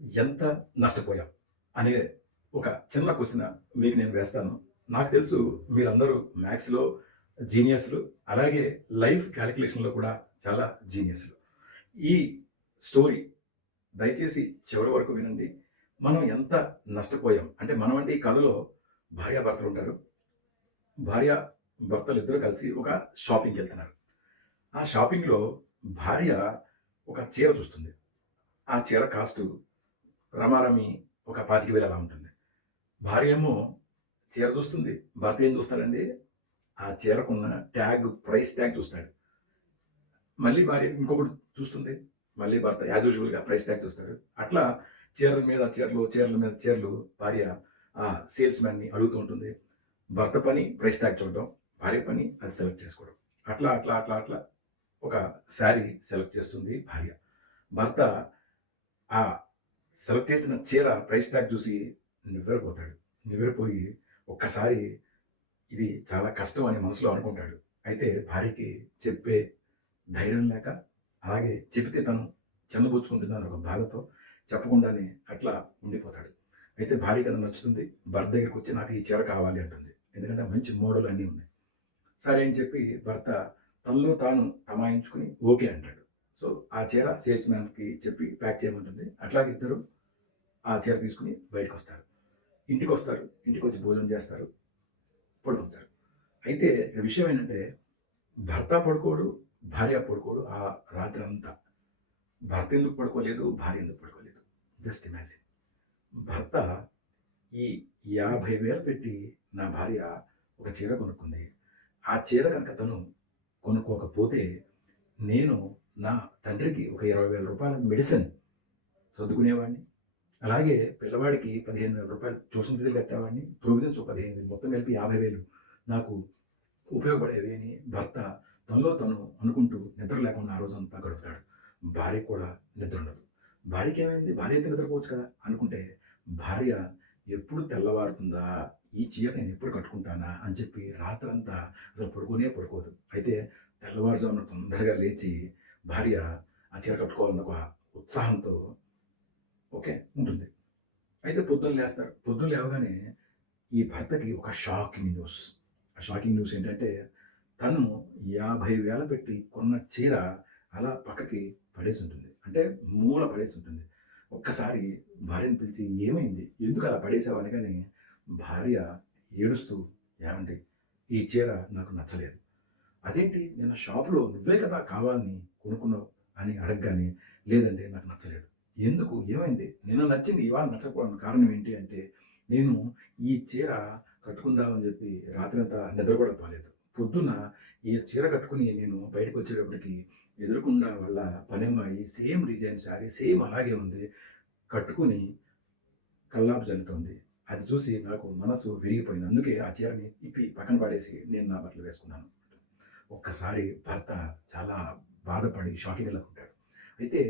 ఎంత నష్టపోయాం అనే ఒక చిన్న క్వశ్చన్ మీకు నేను వేస్తాను. నాకు తెలుసు మీరందరూ మ్యాథ్స్‌లో జీనియస్‌లు. అలాగే లైఫ్ క్యాలిక్యులేషన్‌లో కూడా చాలా జీనియస్‌లు. ఈ స్టోరీ దయచేసి చివరి వరకు వినండి. మనం ఎంత నష్టపోయాం అంటే మనం అంటే ఈ కథలో భార్యాభర్తలుంటారు. భార్య భర్తలిద్దరూ కలిసి ఒక షాపింగ్‌కెళ్తున్నారు. ఆ షాపింగ్‌లో భార్య ఒక చీర చూస్తుంది. ఆ చీర కాస్టు రమారమి ఒక 25,000 అలా ఉంటుంది. భార్య ఏమో చీర చూస్తుంది. భర్త ఏం చూస్తాడండి? ఆ చీరకున్న ప్రైస్ ట్యాగ్ చూస్తాడు. మళ్ళీ భార్య ఇంకొకటి చూస్తుంది. మళ్ళీ భర్త యాజ్ యూజువల్‌గా ప్రైస్ ట్యాగ్ చూస్తాడు. అట్లా చీరల మీద చీరలు, చీరల మీద చీరలు భార్య ఆ సేల్స్ మ్యాన్‌ని అడుగుతూ ఉంటుంది. భర్త పని ప్రైస్ ట్యాగ్ చూడడం. భార్య పని అది సెలెక్ట్ చేసుకోవడం. అట్లా ఒక శారీ సెలెక్ట్ చేస్తుంది భార్య. భర్త ఆ సెలెక్ట్ చేసిన చీర ప్రైస్ ట్యాగ్ చూసి నివ్వెరపోతాడు. నివ్వెరపోయి ఒక్కసారి ఇది చాలా కష్టం అని మనసులో అనుకుంటాడు. అయితే భార్యకి చెప్పే ధైర్యం లేక, అలాగే చెబితే తను చిన్నబుచ్చుకుంటుందని ఒక బాధతో చెప్పకుండానే అట్లా ఉండిపోతాడు. అయితే భార్యకి అది నచ్చుతుంది. భర్త దగ్గరికొచ్చి నాకు ఈ చీర కావాలి అంటుంది. ఎందుకంటే మంచి మోడల్ అన్నీ ఉన్నాయి. సరే అని చెప్పి భర్త తనలో తాను తమాయించుకుని ఓకే అంటాడు. సో, ఆ చీర సేల్స్ మ్యాన్‌కి చెప్పి ప్యాక్ చేయమంటుంది. అట్లాగే ఇద్దరు ఆ చీర తీసుకొని బయటకొస్తారు. ఇంటికొస్తారు. ఇంటికొచ్చి భోజనం చేస్తారు. పడుకుంటారు. అయితే ఇక్కడ విషయం ఏంటంటే భర్త పడుకోడు, భార్య పడుకోడు ఆ రాత్రంతా. భర్త ఎందుకు పడుకోలేదు, భార్య ఎందుకు పడుకోలేదు. Just imagine. భర్త ఈ 50,000 పెట్టి నా భార్య ఒక చీర కొనుక్కుంది. ఆ చీర కనుక తను కొనుక్కోకపోతే నేను నా తండ్రికి ఒక రూ. 20,000 మెడిసిన్ సర్దుకునేవాడిని. అలాగే పిల్లవాడికి రూ. 15,000 ట్యూషన్ ఫీజులు కట్టేవాడిని. ప్రొవిజన్స్ ఒక 15,000 మొత్తం కలిపి 50,000 నాకు ఉపయోగపడేవి అని భర్త తనలో తను అనుకుంటూ నిద్ర లేకుండా ఆ రోజంతా గడుపుతాడు. భార్యకి కూడా నిద్ర ఉండదు. భార్యకేమైంది? భార్య అయితే నిద్రపోవచ్చు కదా! అనుకుంటే భార్య ఎప్పుడు తెల్లవారుతుందా? ఈ చీర నేను ఎప్పుడు కట్టుకుంటానా? అని చెప్పి రాత్రంతా అసలు పడుకోనే పడుకోదు. అయితే తెల్లవారుజామున తొందరగా లేచి భార్య ఆ చీర కట్టుకోవాలన్న ఒక ఉత్సాహంతో ఓకే. ఉంటుంది. అయితే పొద్దున్న లేస్తారు. పొద్దున్న లేవగానే ఈ భర్తకి ఒక షాకింగ్ న్యూస్. ఆ షాకింగ్ న్యూస్ ఏంటంటే తను 50,000 పెట్టి కొన్న చీర అలా పక్కకి పడేసుంటుంది. అంటే మూల పడేసుంటుంది. ఒక్కసారి భార్యని పిలిచి "ఏమైంది? ఎందుకు అలా పడేసావు?" అనగానే భార్య ఏడుస్తూ "ఏవండీ ఈ చీర నాకు నచ్చలేదు." "అదేంటి నిన్న షాప్‌లో నువ్వే కదా కావాలని కొనుక్కున్నావు" అని అడగగానే "లేదండి నాకు నచ్చలేదు." "ఎందుకు? ఏమైంది? నిన్న నచ్చింది ఇవాళ నచ్చకపోవడానికి కారణం ఏంటి?" అంటే "నేను ఈ చీర కట్టుకుందామని చెప్పి రాత్రంతా నిద్ర కూడా పోలేదు. పొద్దున్న ఈ చీర కట్టుకొని నేను బయటకొచ్చేటప్పటికి ఎదురుగుండా వాళ్ళ పనమ్మాయి సేమ్ డిజైన్ శారీ సేమ్ అలాగే ఉంది. కట్టుకొని కల్లాపు జల్లుతోంది. అది చూసి నాకు మనసు విరిగిపోయింది. అందుకే ఆ చీరని ఇప్పి పక్కన పడేసి నేను నా బట్టలు వేసుకున్నాను." ఒక్కసారి భర్త చాలా బాధపడి షాకింగ్‌లోకి అయితే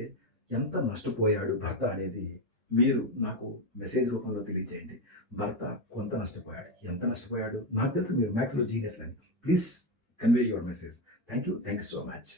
ఎంత నష్టపోయాడు భర్త అనేది మీరు నాకు మెసేజ్ రూపంలో తెలియజేయండి. భర్త కొంత నష్టపోయాడు. ఎంత నష్టపోయాడు? నాకు తెలుసు మీరు మ్యాథ్స్‌లో జీనియస్‌లని. Please convey your message. Thank you so much.